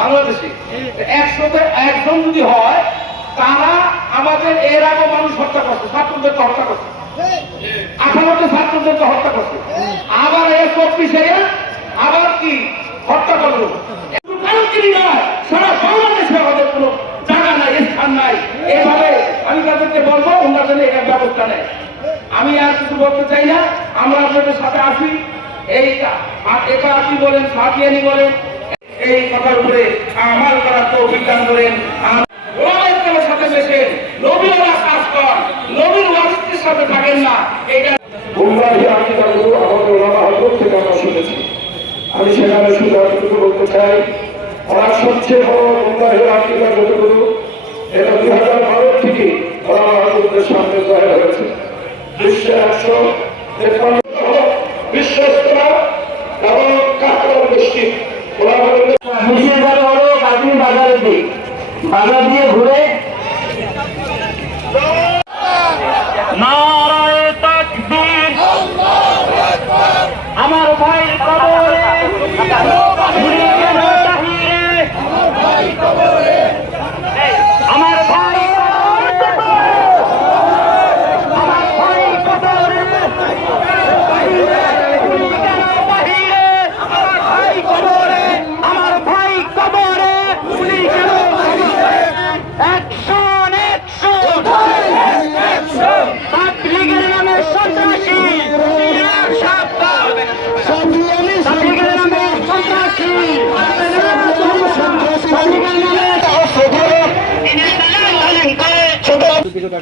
বাংলাদেশে। একশোতে একজন যদি হয়, তারা আমাদের এর আগে মানুষ হত্যা করছে, ছাত্রদেরকে হত্যা করছে। আঠারোতে ছাত্রদেরকে হত্যা করছে। আবার এ চব্বিশে আবার কি? হত্যা করল সারা বাংলাদেশে আমাদের কোনো জায়গা নাই, স্থান নাই। এইভাবে আমি তাদেরকে বলব, ওনারা যেন এর ব্যবস্থা আমি আর কিছু বলতে চাই না, আমরা আপনাদের সাথে আসি। এই এটা আপনি বলেন সাথিয়ানি বলেন করার তৌফিক দান করেন আর সাথে বেশে নবীওয়ালা কাজ কর, নবীর ওয়ারিসদের সাথে থাকেন না। এটা আমাদের আমি সেখানে শুধু এতটুকু বলতে চাই। দুই হাজার বারো থেকে ওলামা হজরতের সামনে জাহের হয়েছে। বিশ্বে একশো তেপ্পান্ন বিশ্বস্তরা এবং কাকর বাজার দিয়ে ঘুরে নারায়ে ছোট